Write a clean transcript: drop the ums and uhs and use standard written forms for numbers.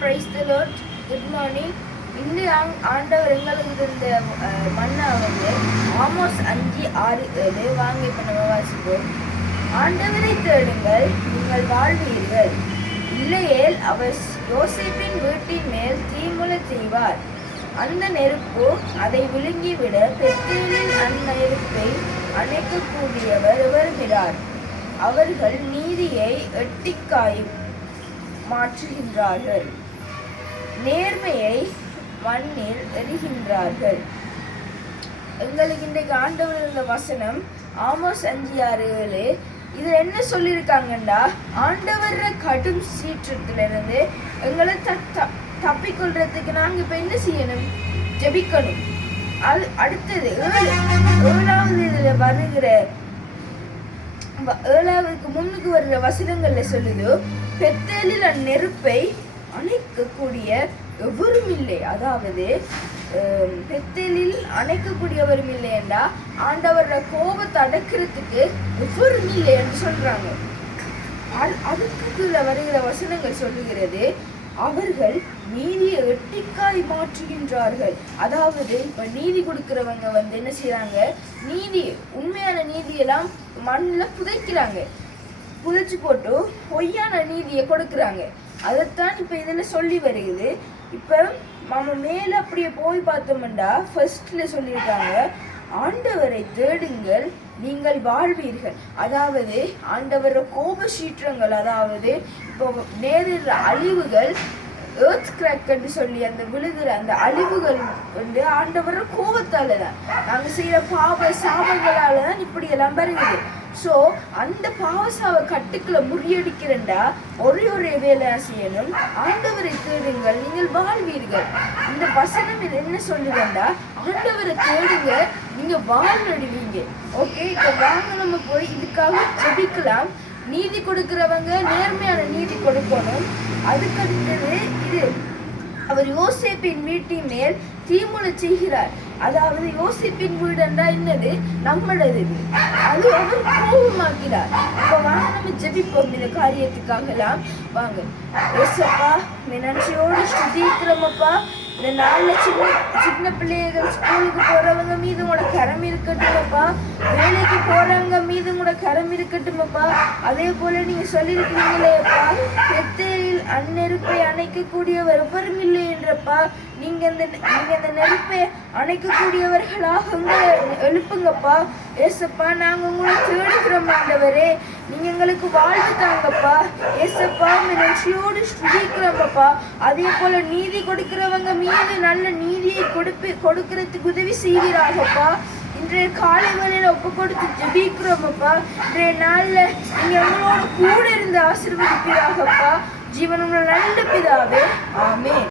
Praise the Lord. Good morning. இந்த ஆண்டவர் எங்களுக்கு இந்த மன்னா வந்து ஆமோஸ் 5:6-7 வாங்க இப்ப நம்ம வாசிப்போம். ஆண்டவரை தேடுங்கள், நீங்கள் வாழ்வீர்கள், இல்லையேல் அவர் யோசேப்பின் வீட்டின் மேல் தீமுழச் செய்வார். அந்த நெருப்பு அதை விழுங்கிவிட பெத்தேலில் அந்த நெருப்பை அணைக்கக்கூடியவர் வருகிறார். அவர்கள் நீதியை எட்டிக்காய் மாற்றுகின்றார்கள், நேர்மையை மண்ணில் எறிகின்றார்கள். எங்களுக்கு இன்றைக்கு ஆண்டவர் இருந்த வசனம் ஆமோஸ் 5:6-7. இது என்ன சொல்லியிருக்காங்கன்னா, ஆண்டவர் கடும் சீற்றத்திலிருந்து எங்களை தப்பிக்கொள்றதுக்கு நாங்கள் இப்போ என்ன செய்யணும்? ஜெபிக்கணும். அது அடுத்தது 7வது இதில் வருகிற 7க்கு முன்னுக்கு வருகிற வசனங்கள்ல சொல்லுது, பெத்தேலில் நெருப்பை அணைக்கக்கூடிய எவரும் இல்லை. அதாவது பெத்தேலில் அணைக்கக்கூடியவரும் இல்லையண்டா ஆண்டவரோட கோபத்தை அடக்கிறதுக்கு எவரும் இல்லை என்று சொல்றாங்க. அதுக்கு கீழே வருகிற வசனங்கள் சொல்லுகிறது, அவர்கள் நீதியை எட்டிக்காய் மாற்றுகின்றார்கள். அதாவது இப்ப நீதி கொடுக்கிறவங்க வந்து என்ன செய்யறாங்க? நீதி, உண்மையான நீதியெல்லாம் மண்ணில் புதைக்கிறாங்க, புதைச்சு போட்டு பொய்யான நீதியை கொடுக்குறாங்க. அதைத்தான் இப்ப இதுல சொல்லி வருகிறது. இப்ப நம்ம மேல அப்படியே போய் பார்த்தோம்டா ஃபர்ஸ்ட்ல சொல்லியிருக்காங்க, ஆண்டவரை தேடுங்கள், நீங்கள் வாழ்வீர்கள். அதாவது ஆண்டவர கோப சீற்றங்கள், அதாவது இப்போ நேரிடுற அழிவுகள், ஏர்த் கிராக்ன்னு சொல்லி அந்த விழுகிற அந்த அழிவுகள் வந்து ஆண்டவர கோபத்தால தான், நாங்க செய்யற பாவ சாபங்களால தான் இப்படி எல்லாம் வருகிறது. ஸோ அந்த பாவசாவ கட்டுக்களை முறியடிக்கிறண்டா ஒரே வேலை செய்யணும், ஆண்டவரை தேடுங்கள், நீங்கள் வாழ்வீர்கள். இந்த வசனம் இது என்ன சொல்லுவேன்டா, ஆண்டவரை தேடுங்க, நீங்க வாழ்வடைவீங்க. ஓகே, இப்போ வாங்க நம்ம போய் இதுக்காக ஜெபிக்கலாம். நீதி கொடுக்கிறவங்க நேர்மையான நீதி கொடுக்கணும். அதுக்கு அடுத்தது இது, அவர் யோசேப்பின் வீட்டின் மேல் தீமுழச் செய்கிறார். அதாவது யோசேப்பின் வீடுண்டா என்னது? நம்மளது. அது அவர் கோபமாக்கிறார். இப்ப வாங்க நம்ம ஜெபிப்போம் இந்த காரியத்துக்காகலாம். வாங்க. ஏசப்பா, நன்றியோடு ஸ்துதிக்கிறோமப்பா. இந்த நாள்ல சின்ன பிள்ளைகள் ஸ்கூலுக்கு போறவங்க மீது உங்களோட கரம் இருக்கட்டுமப்பா, வேலைக்கு போறவங்க மீது உங்களோட கரம் இருக்கட்டுமப்பா. அதே போல நீங்க சொல்லியிருக்கீங்களேப்பா, பெத்தேலில் அந்நெருப்பை அணைக்கக்கூடியவர் எவரும் இல்லை என்றப்பா. நீங்க அந்த நெருப்பை அணைக்கக்கூடியவர்களாக உங்களை எழுப்புங்கப்பா. ஏசப்பா, நாங்க உங்களை தேடுகிறோம் ஆண்டவரே, நீங்க எங்களுக்கு வாழ்வு தாங்கப்பா. ஏசப்பா, நன்றியோடு ஸ்துதிக்கிறோம்ப்பா. அதே போல நீதி கொடுக்கிறவங்க மீது நல்ல நீதியை கொடுக்கறதுக்கு உதவி செய்கிறாங்கப்பா. இன்றைய காலை வேளையில ஒப்பு கொடுத்து ஜெபிக்கிறோமப்பா. இன்றைய நாள்ல நீங்க எங்களோட கூட இருந்து ஆசீர்வதிப்பீராகப்பா. ஜீவனுள்ள நல்ல பிதாவே, ஆமென்.